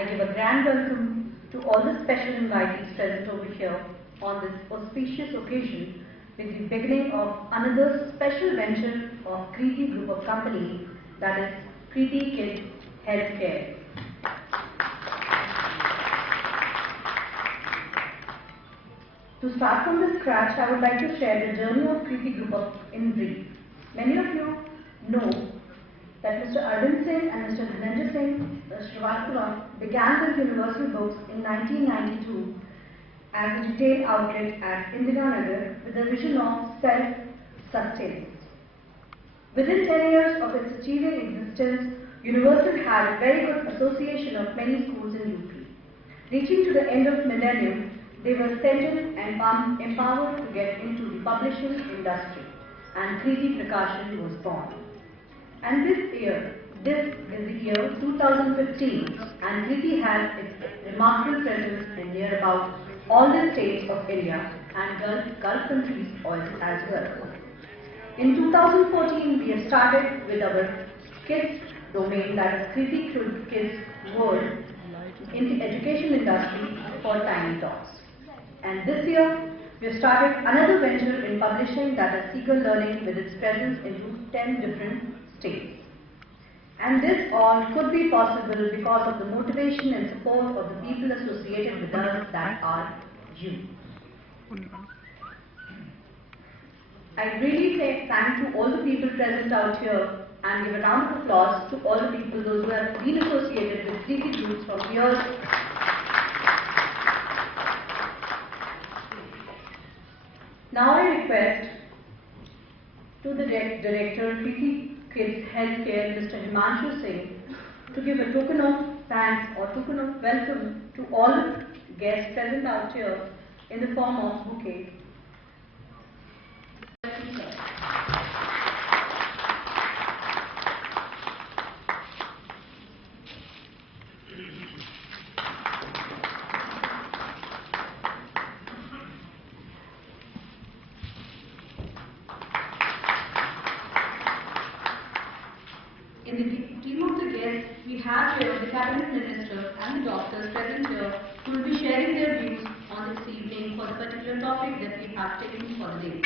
I give a grand welcome to all the special invitees present over here on this auspicious occasion with the beginning of another special venture of Kriti Group of Companies, that is Kriti Kids Healthcare. To start from the scratch, I would like to share the journey of Kriti Group in brief. Many of you know that Mr. Arvind Singh and Mr. Dhananjay Singh Srivastava began with Universal Books in 1992 as a retail outlet at Indiranagar with the vision of self-sustenance. Within 10 years of its achieving existence, Universal had a very good association of many schools in UP. Reaching to the end of millennium, they were centered and empowered to get into the publishing industry, and Kriti Prakashan was born. And this is the year 2015, and Kriti has its remarkable presence in near about all the states of India and Gulf countries as well. In 2014, we have started with our kids domain, that is Kriti Kids World, in the education industry for tiny tots. And this year, we have started another venture in publishing, that is Seeker Learning, with its presence into 10 different states. And this all could be possible because of the motivation and support of the people associated with us, that are you. I really say thank to all the people present out here and give a round of applause to all the people, those who have been associated with Kriti Groups from years. Now I request to the Director Kriti Kids Healthcare, Mr. Himanshu Singh, to give a token of thanks or token of welcome to all guests present out here in the form of bouquet. In the team of the guests, we have here the Cabinet Minister and the doctors present here who will be sharing their views on this evening for the particular topic that we have taken for the day.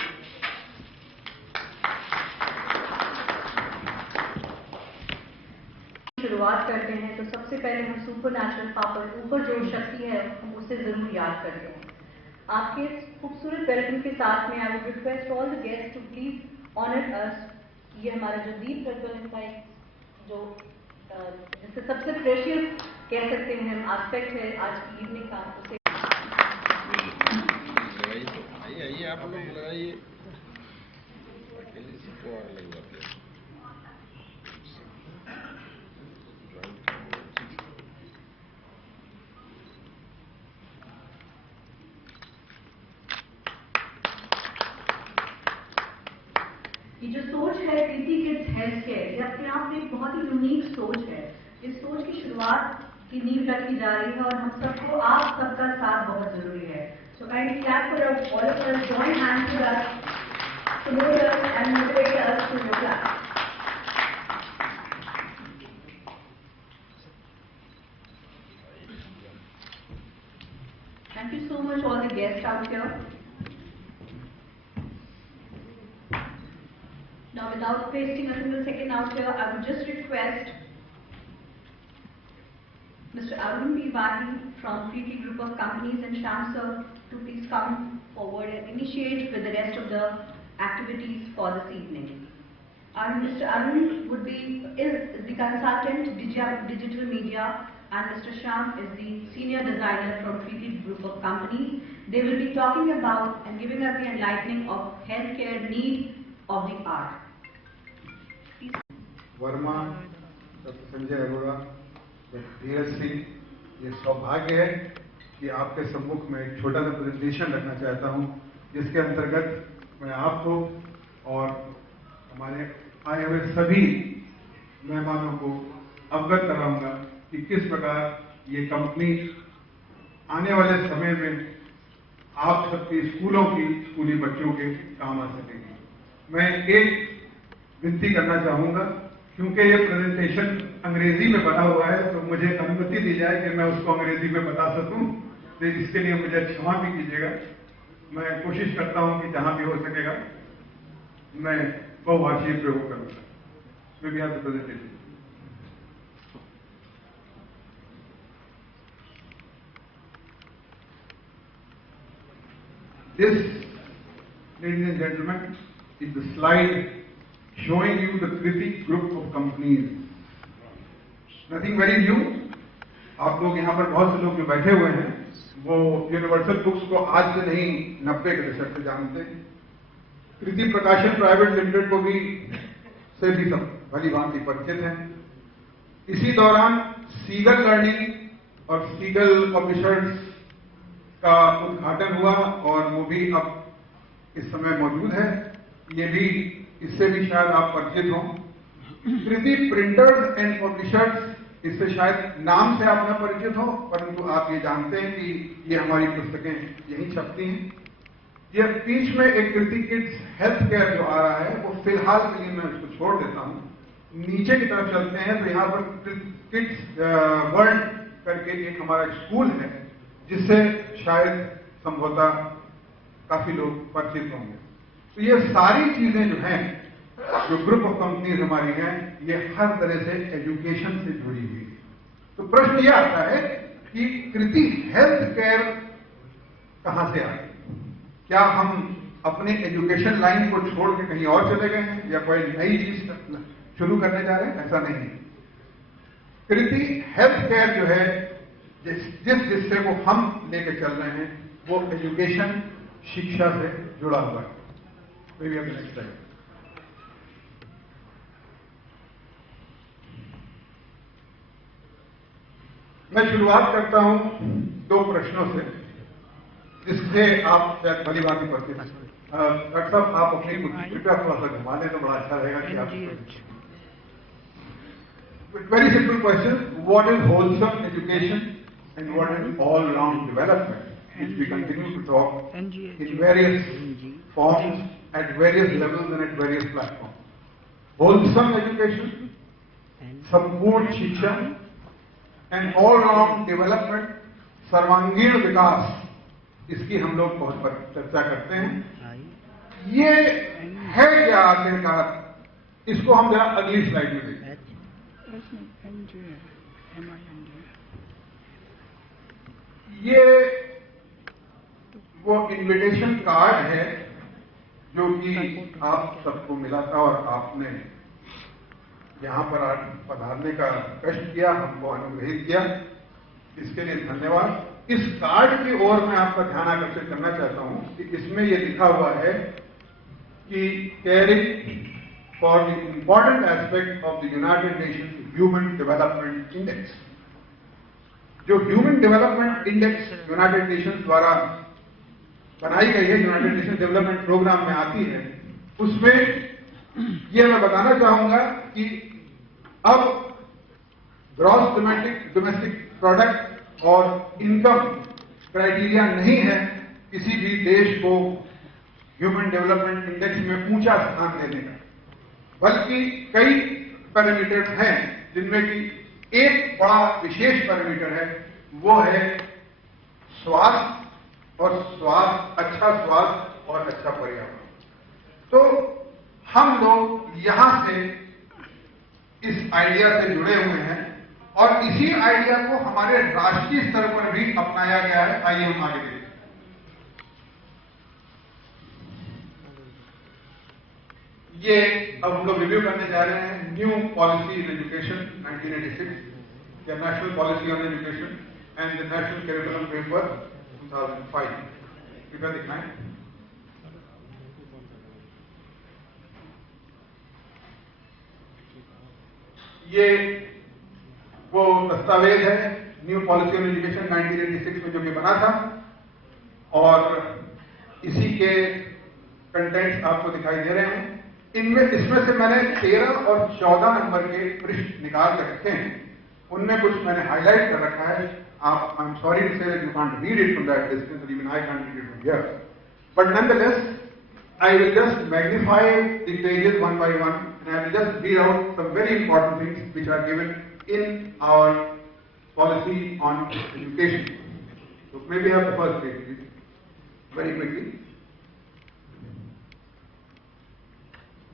शुरुआत करते हैं तो सबसे पहले हम super natural power ऊपर जो शक्ति है हम उसे जरूर याद करते हैं. आपके खूबसूरत वेलकम के साथ में I would request all the guest to please honour us. ये हमारा जो दीप प्रज्वलन का जो जिससे सबसे प्रेशियस कह सकते हैं हम एस्पेक्ट है आज की इवनिंग का, उसे आइए आप लोग लगाइए. अकेले से तो और लग जाते हैं. ये जो सोच है कृति किड्स हेल्थ केयर, ये अपने आप में एक बहुत ही यूनिक सोच है. इस सोच की शुरुआत की नींव रखी जा रही है और हम सबको आप सबका साथ बहुत जरूरी है. So kindly clap for all of us, join hands with us, support us and motivate us to clap. Thank you so much all the guests out here. Now, without wasting a single second out here, I would just request Mr. Arun B. Vahi from Kriti Group of Companies and Shyam sir to please come forward and initiate with the rest of the activities for this evening. Mr. Arun is the consultant digital media, and Mr. Shyam is the senior designer from Kriti Group of Companies. They will be talking about and giving us the enlightening of healthcare need of the art. Verma, doctor Sanjay Arora, Dheeraj Singh, ये सौभाग्य है कि आपके सम्मुख में एक छोटा सा प्रेजेंटेशन रखना चाहता हूं, जिसके अंतर्गत मैं आपको और हमारे आए हुए सभी मेहमानों को अवगत कराऊंगा कि किस प्रकार ये कंपनी आने वाले समय में आप सबके स्कूली बच्चों के काम आ सकेगी. मैं एक विनती करना चाहूंगा, क्योंकि ये प्रेजेंटेशन अंग्रेजी में बना हुआ है तो मुझे अनुमति दी जाए कि मैं उसको अंग्रेजी में बता सकूं, तो इसके लिए मुझे क्षमा भी कीजिएगा। मैं कोशिश करता हूं कि जहां भी हो सकेगा मैं बहुभाषीय प्रयोग करूंगा। Maybe have the presentation. This, ladies and gentlemen, is the slide showing you the Kriti group of companies. Nothing very new. आप लोग यहाँ पर बहुत से लोग जो बैठे हुए हैं वो यूनिवर्सल बुक्स को आज से नहीं 90 के दशक से जानते हैं। कृति प्रकाशन प्राइवेट लिमिटेड को भी से भी सब भली भांति परिचित हैं। इसी दौरान सीगल लर्निंग और सीगल पब्लिशर्स का उद्घाटन हुआ और वो भी अब इस समय मौजूद है। ये भी इससे भी शायद आप परिचित हों। कृति प्रिंटर्स एंड पब्लिशर्स, इससे शायद नाम से आप न परिचित हो, परंतु आप ये जानते हैं कि ये हमारी पुस्तकें यहीं छपती हैं। ये बीच में एक कृति किड्स हेल्थ केयर जो आ रहा है वो फिलहाल के लिए मैं उसको छोड़ देता हूं। नीचे की तरफ चलते हैं तो यहाँ पर किड्स वर्ल्ड करके एक हमारा स्कूल है जिससे शायद संभवतः काफी लोग परिचित होंगे। तो ये सारी चीजें जो हैं, जो ग्रुप ऑफ कंपनीज हमारी हैं, ये हर तरह से एजुकेशन से जुड़ी हुई है। तो प्रश्न यह आता है कि कृति हेल्थ केयर कहां से आई? क्या हम अपने एजुकेशन लाइन को छोड़ के कहीं और चले गए हैं या कोई नई चीज शुरू करने जा रहे हैं? ऐसा नहीं है। कृति हेल्थ केयर जो है, जिस हिस्से को हम लेके चल रहे हैं वो एजुकेशन, शिक्षा से जुड़ा हुआ है। Maybe on the next slide. मैं शुरुआत करता हूं 2 प्रश्नों से जिससे आप शायद भली बात ही पढ़ते हैं। डॉक्टर साहब, आप अपनी कृपया थोड़ा सा घुमा दें तो बड़ा अच्छा रहेगा कि आप। Very simple question: what is wholesome education and what is all-round development? Which we continue to talk in various forms, at various levels and at various platforms. Wholesome education, संपूर्ण शिक्षा, and all-round development, सर्वांगीण विकास, इसकी हम लोग बहुत चर्चा करते हैं। ये है क्या आखिरकार? इसको हम जरा अगली स्लाइड में देखें। ये वो इनविटेशन कार्ड है जो कि आप सबको मिला था और आपने यहां पर आज पधारने का कष्ट किया, हमको अनुग्रहित किया, इसके लिए धन्यवाद। इस कार्ड की ओर मैं आपका ध्यान आकर्षित करना चाहता हूं कि इसमें यह लिखा हुआ है कि caring for the important aspect of the United Nations Human Development Index. जो Human Development Index United Nations द्वारा बनाई गई है, यूनाइटेड नेशन डेवलपमेंट प्रोग्राम में आती है, उसमें यह मैं बताना चाहूंगा कि अब ग्रॉस डोमेस्टिक प्रोडक्ट और इनकम क्राइटेरिया नहीं है किसी भी देश को ह्यूमन डेवलपमेंट इंडेक्स में ऊंचा स्थान देने का, बल्कि कई पैरामीटर्स हैं जिनमें कि एक बड़ा विशेष पैरामीटर है, वो है स्वास्थ्य और अच्छा स्वास्थ्य और अच्छा पर्यावरण। तो हम लोग यहां से इस आइडिया से जुड़े हुए हैं और इसी आइडिया को हमारे राष्ट्रीय स्तर पर भी अपनाया गया है। आइए हम आगे देखते हैं। ये अब हम लोग रिव्यू करने जा रहे हैं न्यू पॉलिसी इन एजुकेशन 1986 या national policy on education and the national curriculum framework 2005। कृपया दिखाएं। ये वो दस्तावेज है न्यू पॉलिसी ऑन एजुकेशन 1986 में जो कि बना था और इसी के कंटेंट्स आपको दिखाई दे रहे हैं। इसमें से मैंने 13 और 14 नंबर के पृष्ठ निकाल कर रखे हैं, उनमें कुछ मैंने हाईलाइट कर रखा है। आप, I am sorry to say that you can't read it from that distance, और even I can't read it from here, but nonetheless I will just magnify the pages one by one and I will just read out some very important things which are given in our policy on education. So may we have the first page, please, very quickly.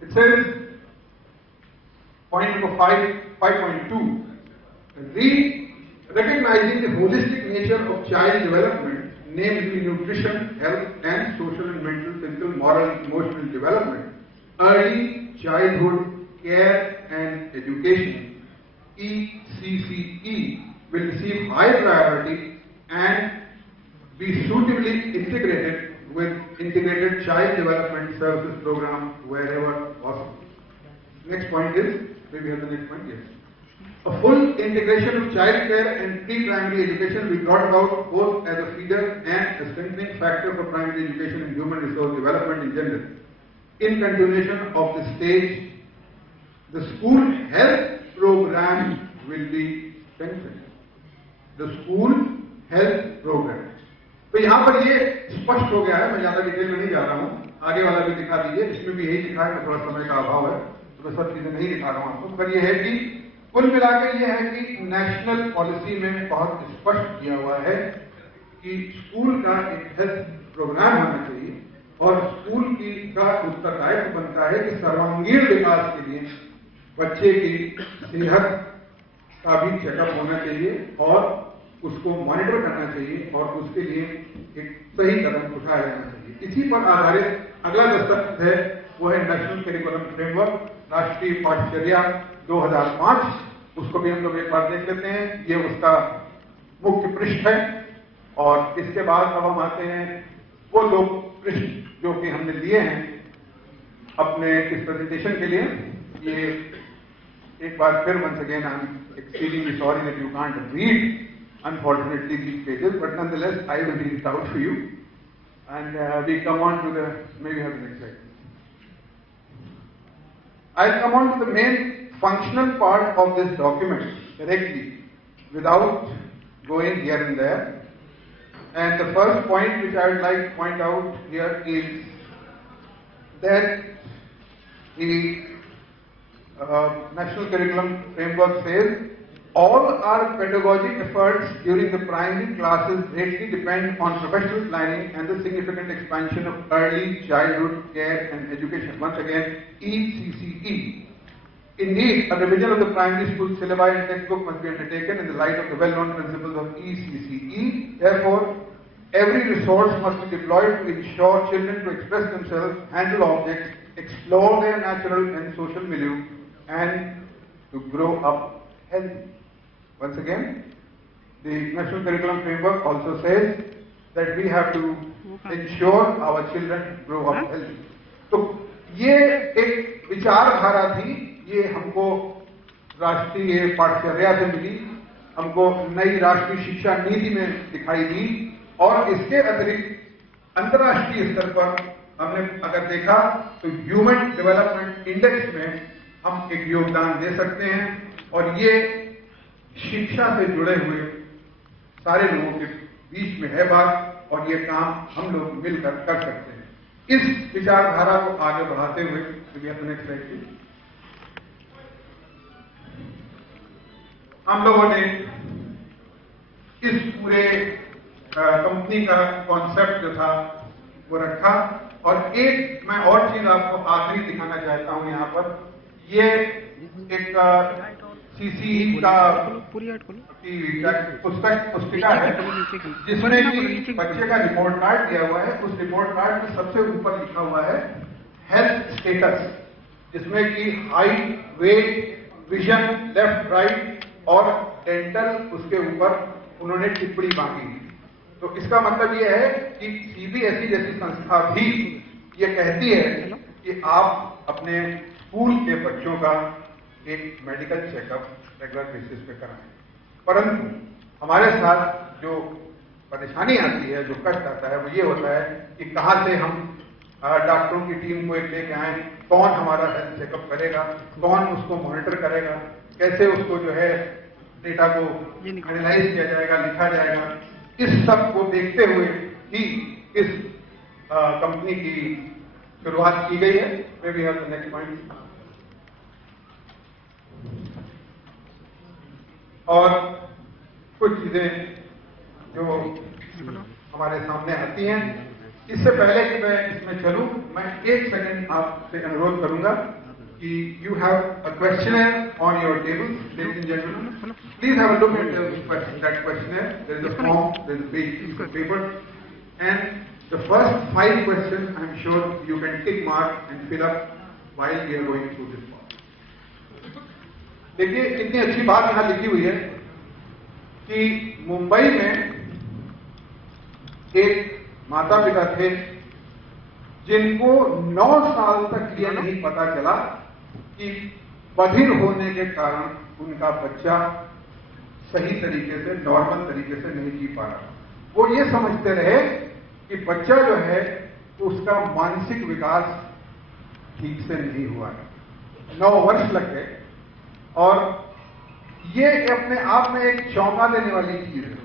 It says, point number 5.2, recognizing the holistic nature of child development, namely nutrition, health, and social and mental, physical, moral, emotional development, early childhood care and education, ECCE, will receive high priority and be suitably integrated with integrated child development services program wherever possible. Next point is, maybe have the next point, yes. A full integration of child care and pre-primary education will be brought about both as a feeder and a strengthening factor for primary education and human resource development in general. In continuation of this stage, the school health program will be strengthened. The school health program. तो यहाँ पर ये स्पष्ट हो गया है, मैं ज्यादा डिटेल में नहीं जा रहा हूँ, आगे वाला भी दिखा दीजिए, इसमें भी यही लिखा है, थोड़ा समय का अभाव है तो मैं सब चीजें नहीं दिखा रहा हूँ आपको, पर यह है कि कुल मिलाकर यह है कि नेशनल पॉलिसी में बहुत स्पष्ट किया हुआ है कि स्कूल का एक हेल्थ प्रोग्राम होना चाहिए और स्कूल का उत्तरदायित्व बनता है कि सर्वांगीण विकास के लिए बच्चे की सेहत का भी चेकअप होना चाहिए और उसको मॉनिटर करना चाहिए और उसके लिए एक सही कदम उठाया जाना चाहिए। इसी पर आधारित अगला दस्तखत है वो है नेशनल करिकुलम फ्रेमवर्क, राष्ट्रीय पाठ्यचर्या 2005, उसको भी हम लोग एक बार देख लेते हैं। ये उसका मुख्य पृष्ठ है और इसके बाद अब हम आते हैं वो दो पृष्ठ जो कि हमने लिए हैं अपने इस प्रेजेंटेशन के लिए। ये एक बार फिर once again I'm exceedingly sorry that you can't read unfortunately these pages, but nonetheless I will read it out for you and we come on to the, maybe have the next slide. I'll come on to the main functional part of this document directly without going here and there. And the first point which I would like to point out here is that the National Curriculum Framework says all our pedagogic efforts during the primary classes greatly depend on professional planning and the significant expansion of early childhood care and education. Once again, ECCE. Indeed, a revision of the primary school syllabi and textbook must be undertaken in the light of the well-known principles of ECCE. Therefore, every resource must be deployed to ensure children to express themselves, handle objects, explore their natural and social milieu, and to grow up healthy. Once again, the National Curriculum Framework also says that we have to ensure our children grow up healthy. तो ये एक विचारधारा थी, ये हमको राष्ट्रीय पाठ्यचर्या से मिली, हमको नई राष्ट्रीय शिक्षा नीति में दिखाई दी और इसके अतिरिक्त अंतर्राष्ट्रीय स्तर पर हमने अगर देखा तो ह्यूमन डेवलपमेंट इंडेक्स में हम एक योगदान दे सकते हैं और ये शिक्षा से जुड़े हुए सारे लोगों के बीच में है बात और ये काम हम लोग मिलकर कर सकते हैं। इस विचारधारा को आगे बढ़ाते हुए नेक्स्ट स्लाइड प्लीज। हम लोगों ने इस पूरे कंपनी का कॉन्सेप्ट जो था वो रखा और एक मैं और चीज आपको आखिरी दिखाना चाहता हूं यहाँ पर। ये एक सीसीई का पुस्तिका है जिसमें कि बच्चे का रिपोर्ट कार्ड दिया हुआ है। उस रिपोर्ट कार्ड में सबसे ऊपर लिखा हुआ है हेल्थ स्टेटस, जिसमें कि height, weight, vision, left right और डेंटल उसके ऊपर उन्होंने टिप्पणी मांगी। तो इसका मतलब ये है कि सीबीएसई जैसी संस्था भी ये कहती है कि आप अपने स्कूल के बच्चों का एक मेडिकल चेकअप रेगुलर बेसिस पे कराएं। परंतु हमारे साथ जो परेशानी आती है, जो कष्ट आता है, वो ये होता है कि कहाँ से हम डॉक्टरों की टीम को एक लेके आए, कौन हमारा हेल्थ चेकअप करेगा, कौन उसको मॉनिटर करेगा, कैसे उसको जो है डेटा को एनालाइज किया जाएगा, लिखा जाएगा। इस सब को देखते हुए ही इस कंपनी की शुरुआत की गई है। May be have the next point. और कुछ चीजें जो हमारे सामने आती हैं। इससे पहले कि मैं इसमें चलूं, मैं एक सेकंड आपसे अनुरोध करूंगा कि you have a questionnaire on your table, ladies and gentleman, please have a look at that questionnaire. There is a form, there is a piece of paper, and the first 5 questions I am sure you can tick mark and fill up while we are going through this form. देखिए कितनी अच्छी बात यहां लिखी हुई है कि मुंबई में एक माता पिता थे जिनको 9 साल तक ये नहीं पता चला कि बधिर होने के कारण उनका बच्चा सही तरीके से, नॉर्मल तरीके से नहीं जी पा रहा। वो ये समझते रहे कि बच्चा जो है उसका मानसिक विकास ठीक से नहीं हुआ है। 9 वर्ष लग गए और ये अपने आप में एक चौंका देने वाली चीज है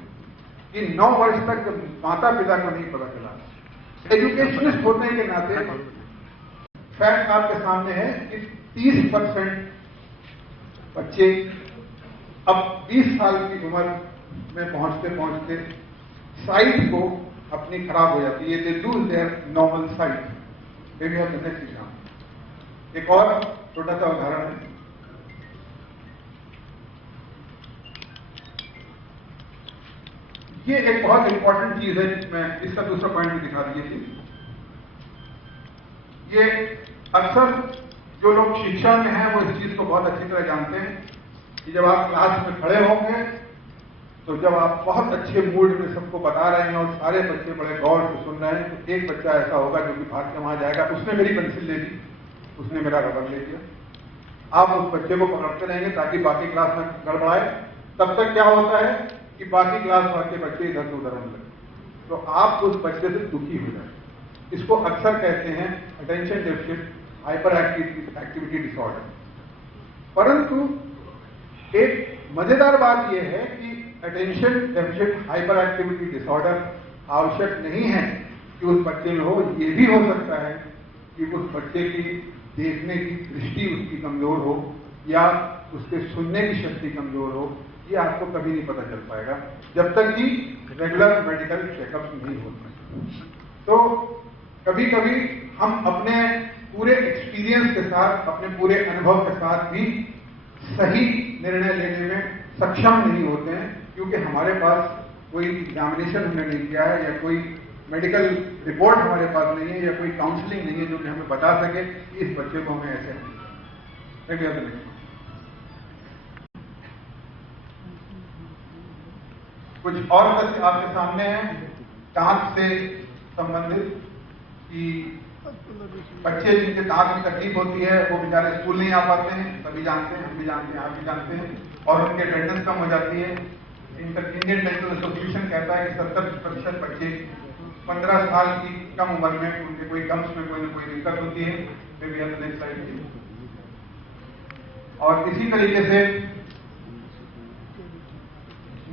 कि 9 वर्ष तक माता पिता को नहीं पता चला। एजुकेशनिस्ट होने के नाते फैक्ट आपके सामने है कि 30% बच्चे अब 20 साल की उम्र में पहुंचते पहुंचते साइट को अपनी खराब हो जाती है। They lose their normal sight. We have the next example. एक और छोटा सा उदाहरण है। ये एक बहुत इंपॉर्टेंट चीज है जिसमें इसका दूसरा पॉइंट भी दिखा दीजिए। ये अक्सर जो लोग शिक्षा में हैं वो इस चीज को बहुत अच्छी तरह जानते हैं कि जब आप क्लास में खड़े होंगे तो जब आप बहुत अच्छे मूड में सबको बता रहे हैं और सारे बच्चे बड़े गौर से सुन रहे हैं तो एक बच्चा ऐसा होगा जो कि भाग के वहां जाएगा, उसने मेरी पेंसिल ले ली, उसने मेरा रबर ले लिया। आप उस बच्चे को पकड़ते रहेंगे ताकि बाकी क्लास में गड़बड़ाए। तब तक क्या होता है कि बाकी क्लास के बच्चे इधर से उधर होने लगते, तो आप उस बच्चे से दुखी हो जाए। इसको अक्सर कहते हैं attention deficit hyper activity disorder. परंतु एक मजेदार बात यह है कि attention deficit hyper activity disorder आवश्यक नहीं है कि उस बच्चे में हो। ये भी हो सकता है कि उस बच्चे की देखने की दृष्टि उसकी कमजोर हो या उसके सुनने की शक्ति कमजोर हो। ये आपको कभी नहीं पता चल पाएगा जब तक कि रेगुलर मेडिकल चेकअप नहीं होते। तो कभी कभी हम अपने पूरे एक्सपीरियंस के साथ, अपने पूरे अनुभव के साथ भी सही निर्णय लेने में सक्षम नहीं होते हैं क्योंकि हमारे पास कोई एग्जामिनेशन हमने नहीं किया है या कोई मेडिकल रिपोर्ट हमारे पास नहीं है या कोई काउंसलिंग नहीं है जो कि हमें बता सके कि इस बच्चे को हमें ऐसे नहीं। कुछ और तथ्य आपके सामने हैं दांत से संबंधित कि बच्चे जिनके दांत की तकलीफ होती है वो बेचारे स्कूल नहीं आ पाते हैं। सभी जानते हैं, हम भी जानते हैं, आप भी जानते हैं, और उनकी अटेंडेंस कम हो जाती है। इंडियन डेंटल एसोसिएशन कहता है कि 70% बच्चे 15 साल की कम उम्र में उनके कोई गम्स में कोई ना कोई दिक्कत होती है। और इसी तरीके से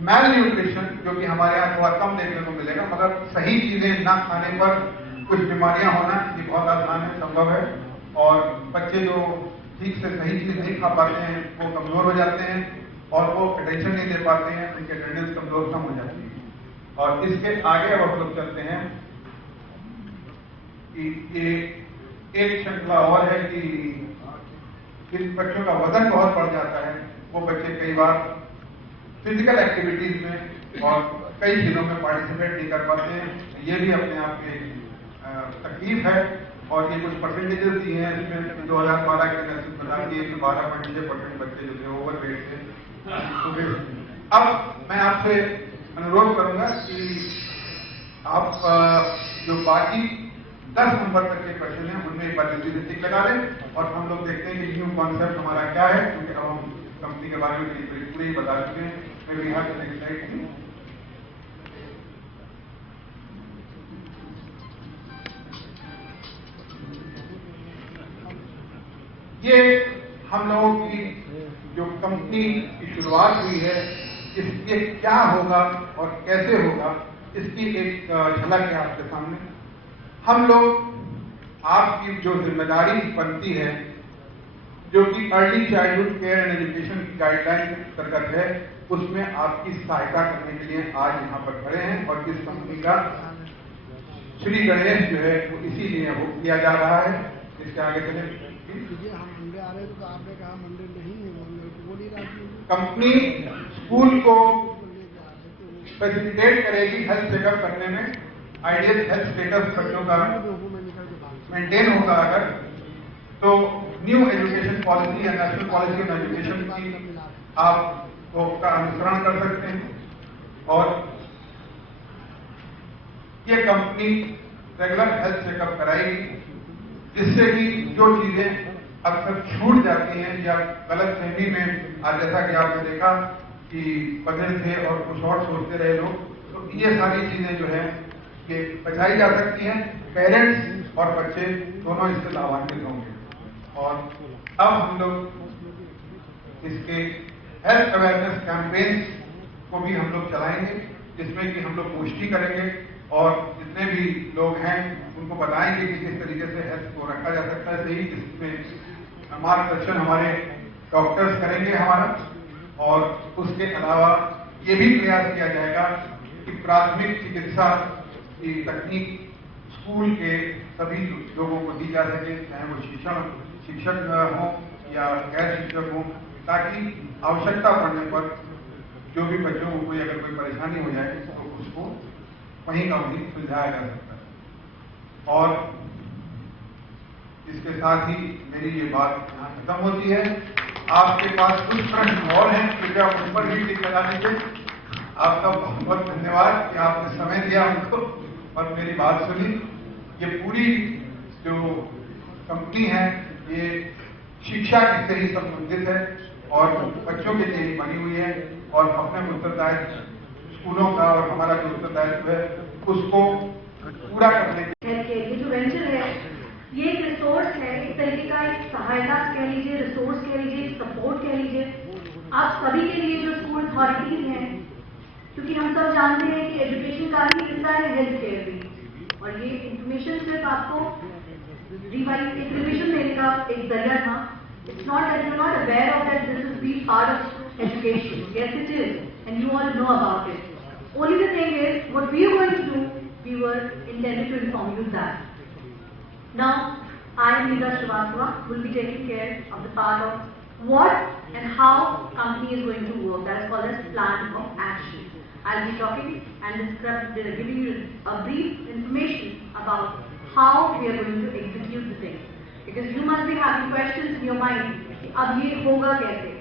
मैल न्यूट्रिशन जो कि हमारे यहाँ थोड़ा कम देखने को मिलेगा, मगर सही चीजें ना खाने पर कुछ बीमारियां होना ये बहुत आसान है, संभव है। और बच्चे जो ठीक से सही चीज नहीं खा पाते हैं वो कमजोर हो जाते हैं और वो अटेंशन नहीं दे पाते हैं, उनकी अटेंडेंस कमजोर कम हो जाती है। और इसके आगे अब हम लोग चलते हैं कि एक श्रृंखला और है कि जिन बच्चों का वजन बहुत बढ़ जाता है वो बच्चे कई बार फिजिकल एक्टिविटीज में और कई चीजों में पार्टिसिपेट नहीं कर पाते हैं। ये भी अपने आप में तकलीफ है और ये कुछ परसेंटेजेस दी हैं इसमें 2012 के एनालिसिस बता दिए कि 12.6% बच्चे जो थे ओवर वेट थे। अब मैं आपसे अनुरोध करूंगा कि आप जो बाकी 10 नंबर तक के क्वेश्चन हैं उनमें एक बार जल्दी से टिक लगा दें और हम लोग देखते हैं कि न्यू कॉन्सेप्ट हमारा क्या है, क्योंकि अब हम कंपनी के बारे में पूरे ही बता चुके हैं। मैं यहाँ से नेक्स्ट स्लाइड। ये हम लोगों की जो कंपनी की शुरुआत हुई है इसके क्या होगा और कैसे होगा इसकी एक झलक है आपके सामने। हम लोग आपकी जो जिम्मेदारी बनती है जो कि early childhood care and education की गाइडलाइन के अंतर्गत है उसमें आपकी सहायता करने के लिए आज यहाँ पर खड़े हैं और इस कंपनी का श्री गणेश जो है वो इसीलिए वो किया जा रहा है। इसके आगे चले। हम मंडे आ रहे थे तो आपने कहा मंडे नहीं है, बोली कंपनी स्कूल को फैसिलिटेट करेगी हेल्थ चेकअप करने में। आइडियल हेल्थ स्टेटस बच्चों का मेंटेन होगा अगर तो न्यू एजुकेशन पॉलिसी या नेशनल पॉलिसी ऑन एजुकेशन की आप का अनुसरण कर सकते हैं। और ये कंपनी रेगुलर हेल्थ चेकअप कराएगी, जिससे कि जो चीजें अक्सर छूट जाती हैं या गलत फहमी में आज जैसा कि आपने देखा कि बदल थे और कुछ और सोचते रहे लोग, तो ये सारी चीजें जो है कि बचाई जा सकती हैं। पेरेंट्स और बच्चे दोनों इससे लाभान्वित होंगे। और अब हम लोग इसके हेल्थ अवेयरनेस कैंपेन्स को भी हम लोग चलाएंगे, जिसमें कि हम लोग पुष्टि करेंगे और जितने भी लोग हैं उनको बताएंगे कि किस तरीके से हेल्थ को रखा जा सकता है सही, जिसमें मार्गदर्शन हमारे डॉक्टर्स करेंगे हमारा। और उसके अलावा ये भी प्रयास किया जाएगा कि प्राथमिक चिकित्सा की तकनीक स्कूल के सभी लोगों को दी जा सके, चाहे वो शिक्षक हो या गैर शिक्षक हो, ताकि आवश्यकता पड़ने पर जो भी बच्चों को कोई अगर कोई परेशानी हो जाए तो उसको वहीं का वहीं सुलझाया जा सकता है। और इसके साथ ही मेरी ये बात यहाँ खत्म होती है। आपके पास कुछ प्रश्न और हैं, कृपया उन पर भी टिक लगा दीजिए। आपका बहुत बहुत धन्यवाद कि आपने समय दिया हमको और मेरी बात सुनी। ये पूरी जो कंपनी है ये शिक्षा से ही संबंधित है और बच्चों के लिए ही बनी हुई है और अपने उत्तरदायित्व स्कूलों का और हमारा जो उत्तरदायित्व है उसको पूरा करने के ये जो वेंचर है ये एक रिसोर्स है, एक तरीके का एक सहायता कह लीजिए, रिसोर्स कह लीजिए, सपोर्ट कह लीजिए आप सभी के लिए जो स्कूल अथॉरिटीज हैं, क्योंकि हम सब जानते हैं कि एजुकेशन का ही हिस्सा है हेल्थ केयर भी। और ये इंफॉर्मेशन सिर्फ आपको रिविजन देने का एक जरिया था। It's not that you're not aware of that this is be part of education. Yes, it is, and you all know about it. Only the thing is, what we are going to do, we were intended to inform you that. Now, I, Nida Srivastava, will be taking care of the part of what and how company is going to work. That is called as plan of action. I'll be talking and giving you a brief information about how we are going to execute the thing. Because you must be having questions in your mind, अब ये होगा कैसे?